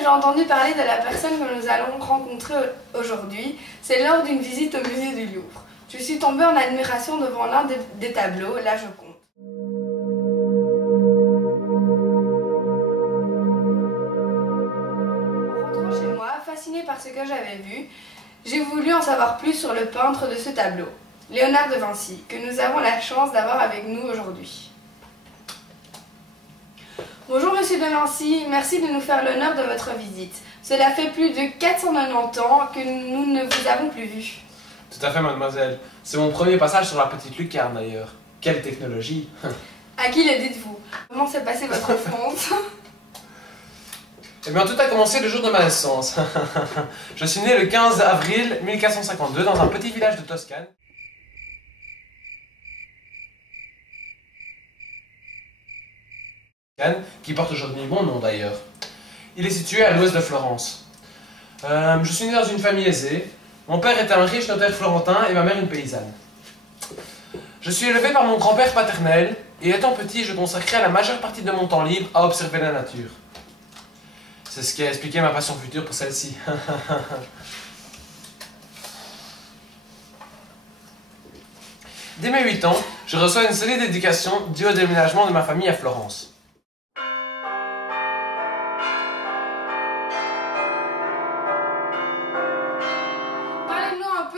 j'ai entendu parler de la personne que nous allons rencontrer aujourd'hui, c'est lors d'une visite au musée du Louvre. Je suis tombée en admiration devant l'un des tableaux, La Joconde. En rentrant chez moi, fascinée par ce que j'avais vu, j'ai voulu en savoir plus sur le peintre de ce tableau, Léonard de Vinci, que nous avons la chance d'avoir avec nous aujourd'hui. Bonjour Monsieur de Vinci, merci de nous faire l'honneur de votre visite. Cela fait plus de 490 ans que nous ne vous avons plus vu. Tout à fait, mademoiselle. C'est mon premier passage sur la petite lucarne d'ailleurs. Quelle technologie! À qui le dites-vous? Comment s'est passée votre enfance? Eh bien, tout a commencé le jour de ma naissance. Je suis né le 15 avril 1452 dans un petit village de Toscane. Qui porte aujourd'hui mon nom d'ailleurs. Il est situé à l'ouest de Florence. Je suis né dans une famille aisée. Mon père était un riche notaire florentin et ma mère une paysanne. Je suis élevé par mon grand-père paternel et étant petit, je consacrais la majeure partie de mon temps libre à observer la nature. C'est ce qui a expliqué ma passion future pour celle-ci. Dès mes 8 ans, je reçois une solide éducation due au déménagement de ma famille à Florence.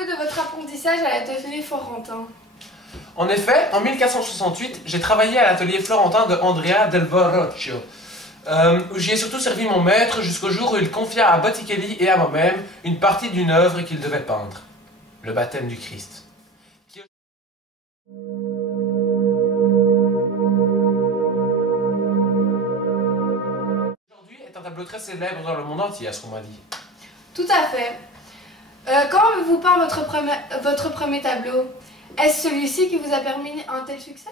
De votre apprentissage à l'atelier florentin. En effet, en 1468, j'ai travaillé à l'atelier florentin de Andrea del Verrocchio, où j'y ai surtout servi mon maître jusqu'au jour où il confia à Botticelli et à moi-même une partie d'une œuvre qu'il devait peindre, le baptême du Christ. Aujourd'hui est un tableau très célèbre dans le monde entier, à ce qu'on m'a dit. Tout à fait. Quand avez-vous peint votre premier tableau? Est-ce celui-ci qui vous a permis un tel succès?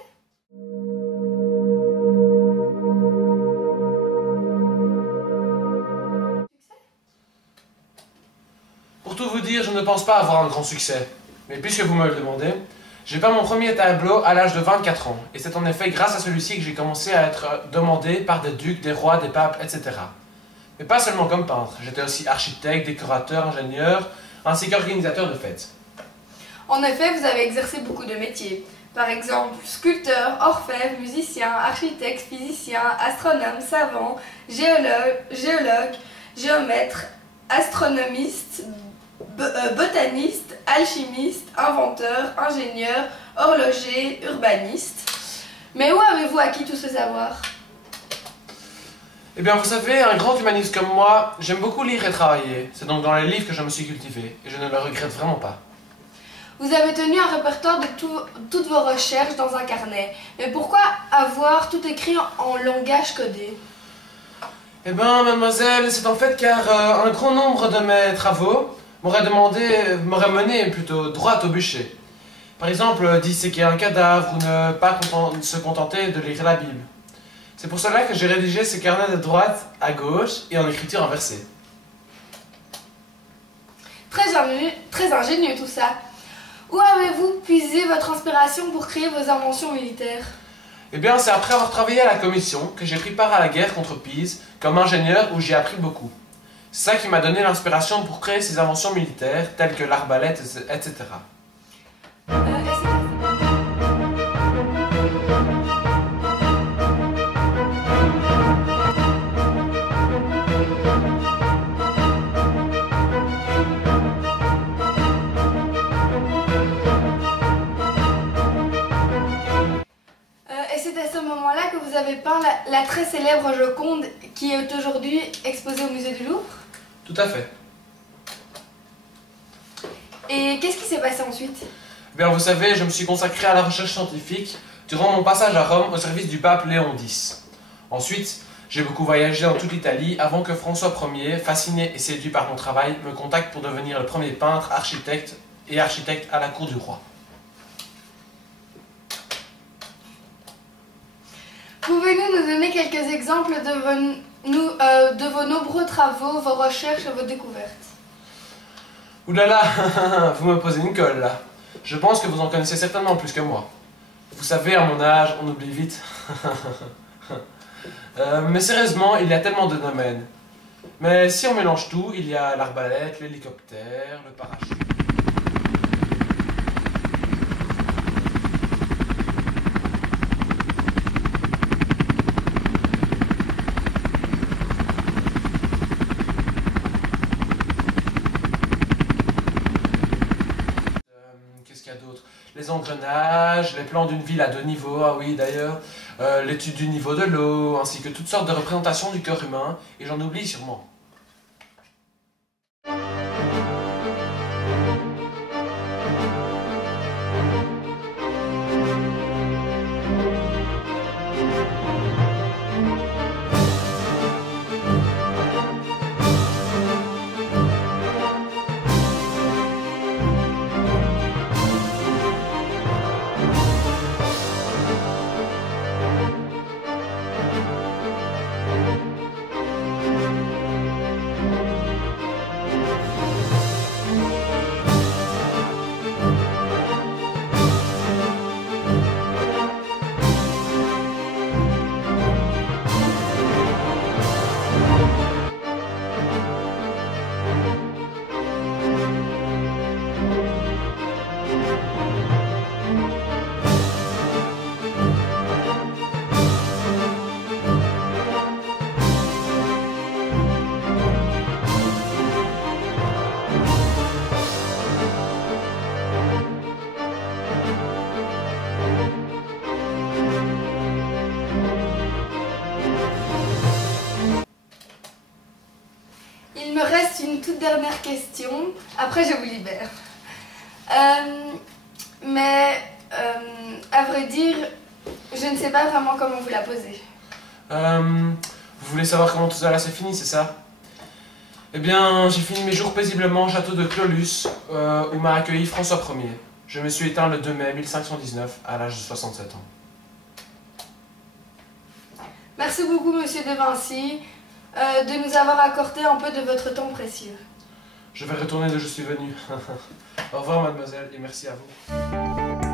Pour tout vous dire, je ne pense pas avoir un grand succès. Mais puisque vous me le demandez, j'ai peint mon premier tableau à l'âge de 24 ans. Et c'est en effet grâce à celui-ci que j'ai commencé à être demandé par des ducs, des rois, des papes, etc. Mais pas seulement comme peintre, j'étais aussi architecte, décorateur, ingénieur, ainsi qu'organisateur de fêtes. En effet, vous avez exercé beaucoup de métiers. Par exemple, sculpteur, orfèvre, musicien, architecte, physicien, astronome, savant, géologue, géomètre, astronomiste, botaniste, alchimiste, inventeur, ingénieur, horloger, urbaniste. Mais où avez-vous acquis tout ce savoir? Eh bien, vous savez, un grand humaniste comme moi, j'aime beaucoup lire et travailler. C'est donc dans les livres que je me suis cultivé, et je ne le regrette vraiment pas. Vous avez tenu un répertoire de toutes vos recherches dans un carnet. Mais pourquoi avoir tout écrit en langage codé? Eh bien, mademoiselle, c'est en fait car un grand nombre de mes travaux m'auraient mené plutôt droit au bûcher. Par exemple, disséquer un cadavre ou ne pas se contenter de lire la Bible. C'est pour cela que j'ai rédigé ce carnet de droite à gauche et en écriture inversée. Très ingénieux tout ça. Où avez-vous puisé votre inspiration pour créer vos inventions militaires? Eh bien, c'est après avoir travaillé à la commission que j'ai pris part à la guerre contre Pise comme ingénieur où j'ai appris beaucoup. C'est ça qui m'a donné l'inspiration pour créer ces inventions militaires telles que l'arbalète, etc. C'est à ce moment-là que vous avez peint la très célèbre Joconde qui est aujourd'hui exposée au musée du Louvre? Tout à fait. Et qu'est-ce qui s'est passé ensuite? Eh bien, vous savez, je me suis consacré à la recherche scientifique durant mon passage à Rome au service du pape Léon X. Ensuite, j'ai beaucoup voyagé dans toute l'Italie avant que François Ier, fasciné et séduit par mon travail, me contacte pour devenir le premier peintre, architecte à la cour du roi. Pouvez-vous nous donner quelques exemples de vos nombreux travaux, vos recherches et vos découvertes? Ouh là là, vous me posez une colle là. Je pense que vous en connaissez certainement plus que moi. Vous savez, à mon âge, on oublie vite. Mais sérieusement, il y a tellement de domaines. Mais si on mélange tout, il y a l'arbalète, l'hélicoptère, le parachute. Qu'est-ce qu'il y a d'autre? Les engrenages, les plans d'une ville à 2 niveaux, ah oui d'ailleurs, l'étude du niveau de l'eau, ainsi que toutes sortes de représentations du cœur humain, et j'en oublie sûrement. Il me reste une toute dernière question, après je vous libère. À vrai dire, je ne sais pas vraiment comment vous la poser. Vous voulez savoir comment tout cela s'est fini, c'est ça? Eh bien, j'ai fini mes jours paisiblement au château de Clolus, où m'a accueilli François Ier. Je me suis éteint le 2 mai 1519, à l'âge de 67 ans. Merci beaucoup, monsieur De Vinci, de nous avoir accordé un peu de votre temps précieux. Je vais retourner d'où je suis venu. Au revoir, mademoiselle, et merci à vous.